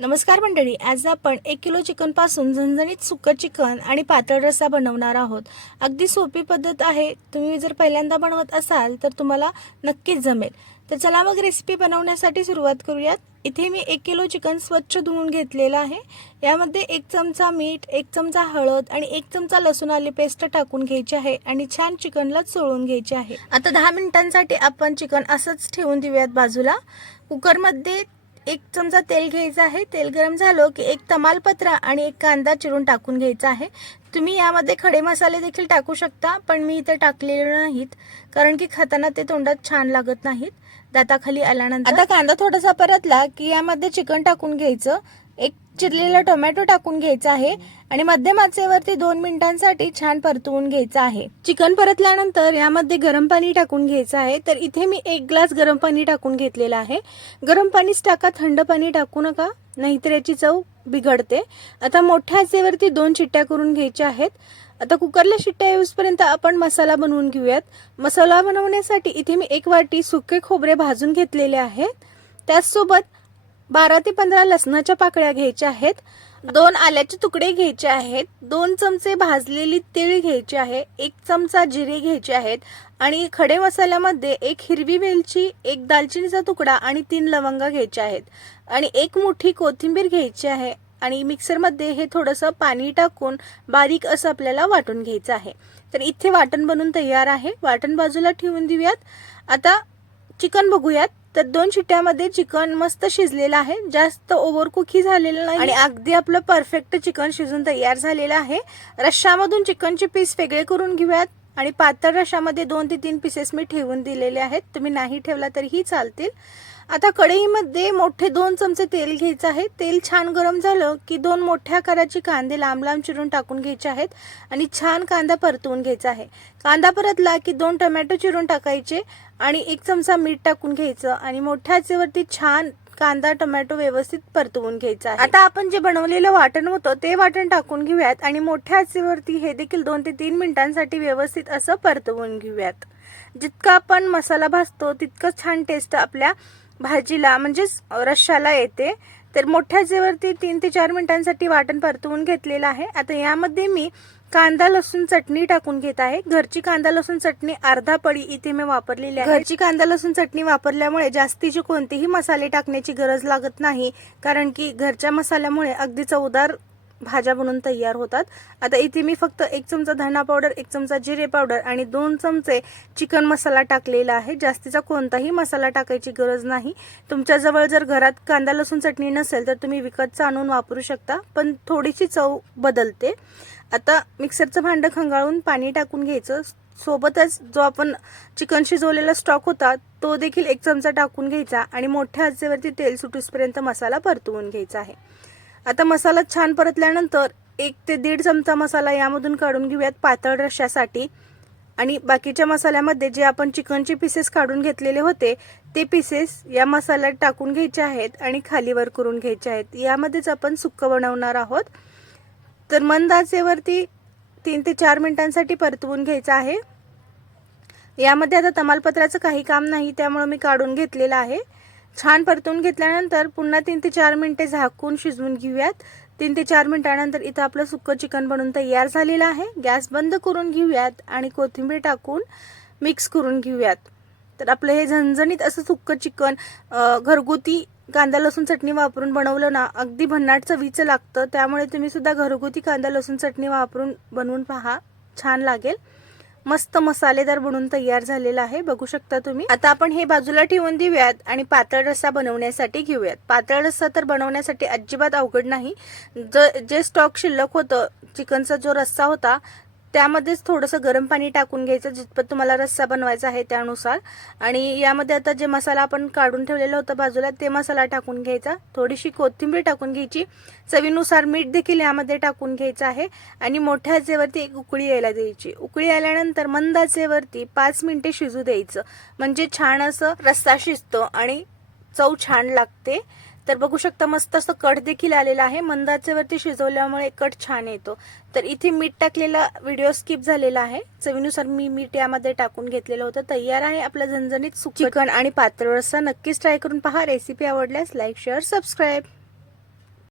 नमस्कार मंडळी आज आपण एक किलो चिकनपासून झणझणीत सुकं चिकन आणि पातळ रस्सा बनवणार आहोत. अगदी सोपी पद्धत आहे. तुम्ही जर पहिल्यांदा बनवत असाल तर तुम्हाला नक्कीच जमेल. तर चला मग रेसिपी बनवण्यासाठी सुरुवात करूयात. इथे मी एक किलो चिकन स्वच्छ धुवून घेतलेलं आहे. यामध्ये एक चमचा मीठ एक चमचा हळद आणि एक चमचा लसूण आली पेस्ट टाकून घ्यायची आहे आणि छान चिकनला चोळून घ्यायचे आहे. आता दहा मिनिटांसाठी आपण चिकन असंच ठेवून देऊयात बाजूला. कुकरमध्ये एक चमचा तेल घ्यायचं आहे. तेल गरम झालं की एक तमालपत्रा आणि एक कांदा चिरून टाकून घ्यायचा आहे. तुम्ही यामध्ये खडे मसाले देखील टाकू शकता पण मी इथे टाकलेले नाहीत कारण की खाताना ते तोंडात छान लागत नाहीत. दाताखाली आल्यानंतर आता कांदा थोडासा परतला की यामध्ये चिकन टाकून घ्यायचं. एक चिरलेला टोमॅटो टाकून घ्यायचा आहे आणि मध्यम आचेवरती दोन मिनिटांसाठी छान परतवून घ्यायचं आहे. चिकन परतल्यानंतर यामध्ये गरम पाणी टाकून घ्यायचं आहे. तर इथे मी एक ग्लास गरम पाणी टाकून घेतलेलं आहे. गरम पाणीच टाका थंड पाणी टाकू नका नाहीतर याची चव बिघडते. आता मोठ्या आचेवरती दोन चिट्ट्या करून घ्यायच्या आहेत. आता कुकरला शिट्ट्या येऊसपर्यंत आपण मसाला बनवून घेऊयात. मसाला बनवण्यासाठी इथे मी एक वाटी सुके खोबरे भाजून घेतलेले आहेत. त्याचसोबत बारा ते पंधरा लसणाच्या पाकळ्या घ्यायच्या आहेत. दोन आल्याचे तुकडे घ्यायचे आहेत. दोन चमचे भाजलेली तीळ घ्यायची आहे. एक चमचा जिरे घ्यायचे आहेत. आणि खडे मसाल्यामध्ये एक हिरवी वेलची एक दालचिनीचा तुकडा आणि तीन लवंगा घ्यायच्या आहेत. आणि एक मोठी कोथिंबीर घ्यायची आहे. आणि मिक्सरमध्ये हे थोडंसं पाणी टाकून बारीक असं आपल्याला वाटून घ्यायचं आहे. तर इथे वाटण बनून तयार आहे. वाटण बाजूला ठेवून देऊयात. आता चिकन बघूयात. तर दोन शिट्ट्यामध्ये चिकन मस्त शिजलेलं आहे. जास्त ओव्हर कुकी झालेलं नाही. आणि अगदी आपलं परफेक्ट चिकन शिजून तयार झालेलं आहे. रश्शामधून चिकनचे पीस वेगळे करून घेऊयात. आणि पातळ रशामध्ये दोन ते तीन पीसेस मी ठेवून दिलेले आहेत. तुम्ही नाही ठेवला तरीही चालतील. आता कढईमध्ये मोठे दोन चमचे तेल घ्यायचं आहे. तेल छान गरम झालं की दोन मोठ्या आकाराचे कांदे लांब लांब चिरून टाकून घ्यायचे आहेत आणि छान कांदा परतवून घ्यायचा आहे. कांदा परतला की दोन टोमॅटो चिरून टाकायचे आणि एक चमचा मीठ टाकून घ्यायचं आणि मोठ्या आचेवरती छान कांदा टोमॅटो व्यवस्थित परतवून घ्यायचा आता आपण जे बनवलेलं वाटण होतं ते वाटण टाकून घेऊयात आणि मोठ्या आचेवरती हे देखील दोन ते तीन मिनिटांसाठी व्यवस्थित असं परतवून घेऊयात. जितका आपण मसाला भाजतो तितकं छान टेस्ट आपल्या भाजीला म्हणजेच रश्शाला येते. तर मोठ्या जेवरती तीन ते चार मिनिटांसाठी वाटण परतवून घेतलेलं आहे. आता यामध्ये मी कांदा लसूण चटणी टाकून घेत आहे. घरची कांदा लसूण चटणी अर्धा पडी इथे मी वापरलेली आहे. घरची कांदा लसूण चटणी वापरल्यामुळे जास्तीची कोणतेही मसाले टाकण्याची गरज लागत नाही कारण की घरच्या मसाल्यामुळे अगदी चवदार भाज्या बनून तयार होतात. आता इथे मी फक्त एक चमचा धना पावडर एक चमचा जिरे पावडर आणि दोन चमचे चिकन मसाला टाकलेला आहे. जास्तीचा कोणताही मसाला टाकायची गरज नाही. तुमच्याजवळ जर घरात कांदा लसूण चटणी नसेल तर तुम्ही विकतचं आणून वापरू शकता पण थोडीशी चव बदलते. आता मिक्सरचं भांडं खंगाळून पाणी टाकून घ्यायचं. सोबतच जो आपण चिकन शिजवलेला स्टॉक होता तो देखील एक चमचा टाकून घ्यायचा आणि मोठ्या आचेवरती तेल सुटूसपर्यंत मसाला परतवून घ्यायचा आहे. आता मसाला छान परतल्यानंतर एक ते दीड चमचा मसाला यामधून काढून घेऊयात पातळ रश्यासाठी आणि बाकीच्या मसाल्यामध्ये जे आपण चिकनचे पीसेस काढून घेतलेले होते ते पीसेस या मसाल्यात टाकून घ्यायचे आहेत आणि खालीवर करून घ्यायचे आहेत. यामध्येच आपण सुक्क बनवणार आहोत. तर मंद आचेवरती तीन ते चार मिनिटांसाठी परतवून घ्यायचं आहे. यामध्ये आता तमालपत्राचं काही काम नाही त्यामुळे मी काढून घेतलेलं आहे. छान परतून घेतल्यानंतर पुन्हा तीन ते चार मिनटे झाकून शिजवून घेऊयात. तीन ते चार मिनटानंतर इथं आपलं सुक्कं चिकन बनवून तयार झालेलं आहे. गॅस बंद करून घेऊयात आणि कोथिंबीर टाकून मिक्स करून घेऊयात. तर आपलं हे झणझणीत असं सुक्कं चिकन घरगुती कांदा लसूण चटणी वापरून बनवलं ना अगदी भन्नाट चवीचं लागतं. त्यामुळे तुम्ही सुद्धा घरगुती कांदा लसूण चटणी वापरून बनवून पहा. छान लागेल. मस्त मसालेदार बनून तयार झालेला आहे. बघू शकता तुम्ही. आता आपण हे बाजूला ठेवून देऊयात आणि पातळ रस्सा बनवण्यासाठी घेऊयात. पातळ रस्सा तर बनवण्यासाठी अजिबात अवघड नाही. जे स्टॉक शिल्लक होतं चिकनचा जो रस्सा होता त्यामध्येच थोडंसं गरम पाणी टाकून घ्यायचं जितपत तुम्हाला रस्सा बनवायचा आहे त्यानुसार. आणि यामध्ये आता जे मसाला आपण काढून ठेवलेला होता बाजूला ते मसाला टाकून घ्यायचा. थोडीशी कोथिंबीर टाकून घ्यायची. चवीनुसार मीठ देखील यामध्ये टाकून घ्यायचं आहे. आणि मोठ्या आचेवरती एक उकळी यायला द्यायची. उकळी आल्यानंतर मंद आचेवरती पाच मिनिटे शिजू द्यायचं. म्हणजे छान असं रस्सा शिजतो आणि चव छान लागते. तर बघू शकता मस्त असं कट देखील आलेला आहे. मंदाच्यावरती शिजवल्यामुळे कट छान येतो. तर इथे मीठ टाकलेला व्हिडिओ स्किप झालेला आहे. चवीनुसार मी मीठ यामध्ये टाकून घेतलेलं होतं. तयार आहे आपलं झणझणीत सुक चिकन आणि पातळ रस्सा. नक्कीच ट्राय करून पहा. रेसिपी आवडल्यास लाईक शेअर सबस्क्राईब